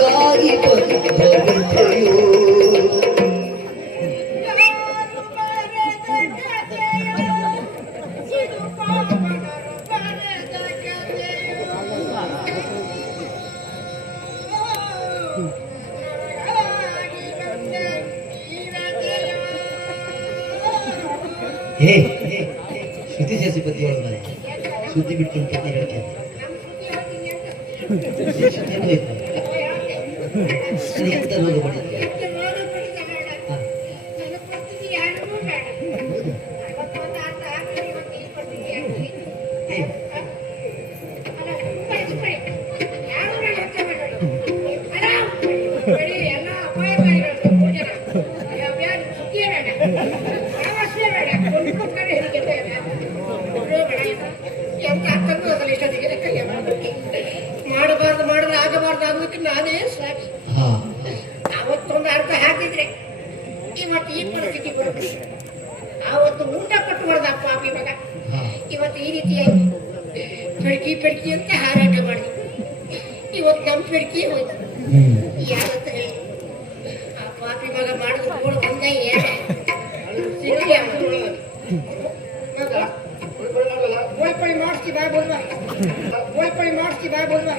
ನಿನಗಾಗಿ ಬಂದೆಯೋ ಹೇ ಶ್ರುತಿ ಸೇರಿಸಿ ಬದಿಯೊಳಗೆ ಮನೆ ಸುದ್ದಿ ಬಿಟ್ಟು ಅಂತ ಹೇಳ್ತೇನೆ ಹೋಗಿ ಮಾಡಿದ್ದೆ ಮಾಡಬಾರ್ದು ಮಾಡಿದ್ರೆ ಆಗಬಾರ್ದು ಆಗೋದಕ್ಕೆ ನಾನೇ ಸಾಕ್ಷಿ. ಅವತ್ತೊಂದು ಅರ್ಥ ಹಾಕಿದ್ರೆ ಇವತ್ತು ಈ ಪರಿಸ್ಥಿತಿ ಬರುತ್ತೆ. ಆವತ್ತು ಊಟ ಕೊಟ್ಟು ಹೊಡೆದ ಪಾಪಿ ಮಗ ಇವತ್ತು ಈ ರೀತಿಯಾಗಿ ಪೆಡ್ಕಿ ಅಂತ ಹಾರಾಟ ಮಾಡಿದ್ವಿ. ಇವತ್ತು ನಮ್ಮ ಪೆಡ್ಕಿ ಹೋಯ್ತು. ಯಾವತ್ತ ಆ ಪಾಪಿ ಮಗ ಮಾಡಿದ್ರು ಕೂಡ ಬಂದ ಗೋಳ್ಪಳಿ ಮಾಡಿಸ್ತಿ ಬಾ ಬೋಲ್ವಾ ಗೋಳ್ಪಳಿ ಮಾಡಿಸ್ತಿ ಬಾ ಬೋಲ್ವಾ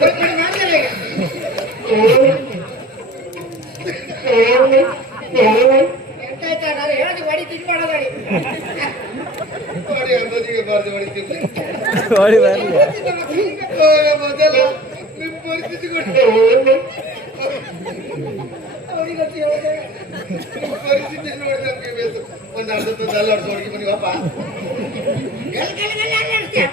ಗೋಳ್ಪಳಿ ಮಾಡಿಲ್ಲ ಎಂತಾಯ್ತಾ ನಾನು ಹೇಳೋದು ಮಾಡಿ ತಿನ್ ಮಾಡೋದು ನಿಮ್ಮ ಪರಿಸ್ಥಿತಿ ಕೊಟ್ಟು ಅವರಿಗಂತ ಹೇಳಿದೆ ಪರಿಸ್ಥಿತಿ ನೋಡಿ ನಮ್ಗೆ ಬೇಕು ಒಂದು ಅರ್ಧ ಅಲ್ಲಾಡ್ಸೋಡಿಗೆ ಬನ್ನಿ ಪಾಪ ಗಲ್ ಗಲ್ ಗಲ್ ಅಲ್ಲಾಡ್ತೀಯ